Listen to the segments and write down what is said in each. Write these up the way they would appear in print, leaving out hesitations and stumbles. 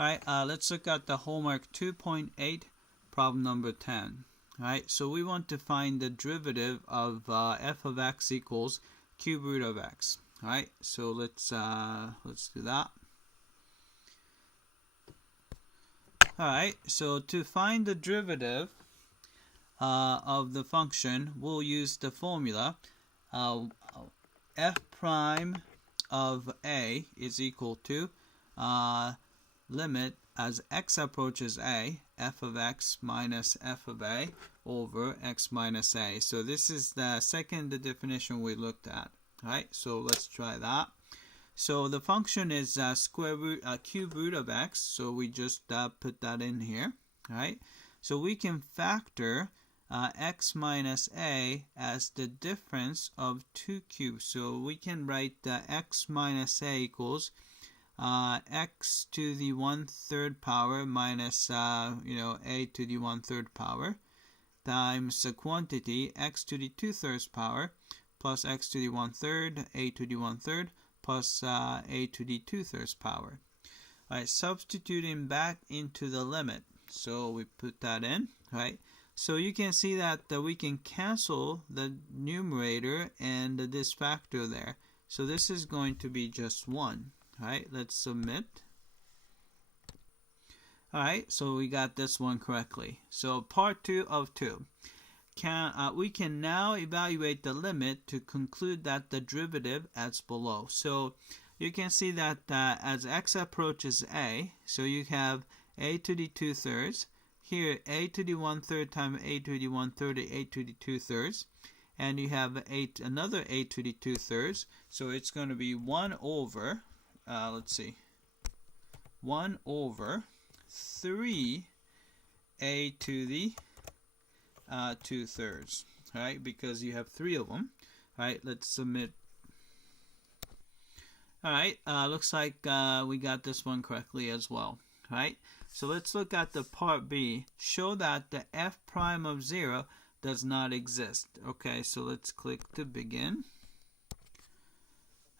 Alright, let's look at the homework 2.8, problem number 10. Alright, so we want to find the derivative of f of x equals cube root of x. Alright, so let's do that. Alright, so to find the derivative of the function, we'll use the formula f prime of a is equal to limit as x approaches a, f of x minus f of a over x minus a. So this is the second definition we looked at. Alright, so let's try that. So the function is cube root of x, so we just put that in here. Alright, so we can factor x minus a as the difference of two cubes. So we can write x minus a equals x to the 1/3 power minus a to the 1/3 power times the quantity x to the 2/3 power plus x to the 1/3 a to the 1/3 plus a to the 2/3 power. Alright, substituting back into the limit, so we put that in. Right, so you can see that we can cancel the numerator and this factor there, so this is going to be just 1. Alright, let's submit. Alright, so we got this one correctly. So part 2 of 2. We can now evaluate the limit to conclude that the derivative as below. So you can see that as x approaches a, so you have a to the 2/3. Here a to the 1/3 times a to the 1/3 a to the 2/3. And you have another a to the 2/3. So it's going to be 1 over... 1 over 3 a to the 2/3. Alright, because you have 3 of them. Alright, let's submit. Alright, looks like we got this one correctly as well. Alright, so let's look at the part B. Show that the f prime of 0 does not exist. Okay, so let's click to begin.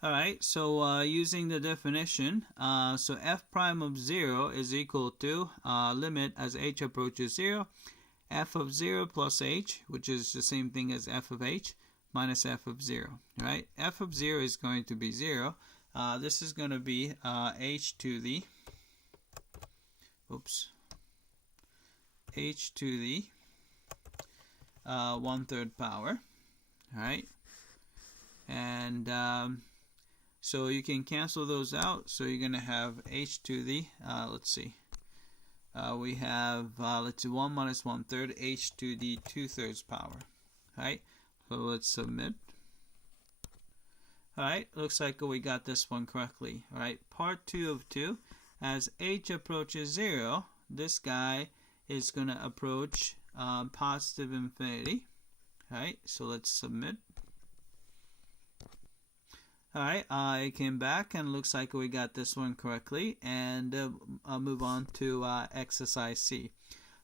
Alright, so using the definition, so f prime of 0 is equal to limit as h approaches 0, f of 0 plus h, which is the same thing as f of h, minus f of 0. Alright, f of 0 is going to be 0. This is going to be h to the, h to the 1/3 power. Alright, and so you can cancel those out, so you're going to have h to the, we have, 1 minus 1/3, h to the 2/3 power. Alright, so let's submit. Alright, looks like we got this one correctly. Alright, part 2 of 2, as h approaches 0, this guy is going to approach positive infinity. Alright, so let's submit. Alright, it came back and looks like we got this one correctly, and I'll move on to exercise C.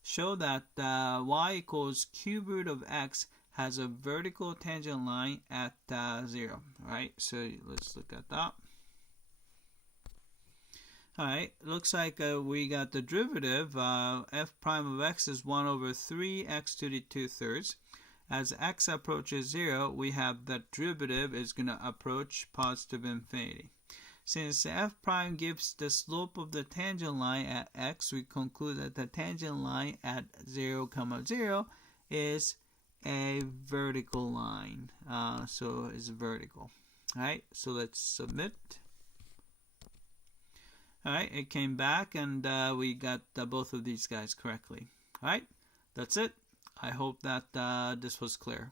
Show that y equals cube root of x has a vertical tangent line at 0. Alright, so let's look at that. Alright, looks like we got the derivative. F prime of x is 1 over 3x to the 2/3. As x approaches 0, we have that derivative is going to approach positive infinity. Since f prime gives the slope of the tangent line at x, we conclude that the tangent line at 0, 0 is a vertical line. So it's vertical. Alright, so let's submit. Alright, it came back and we got both of these guys correctly. Alright, that's it. I hope that this was clear.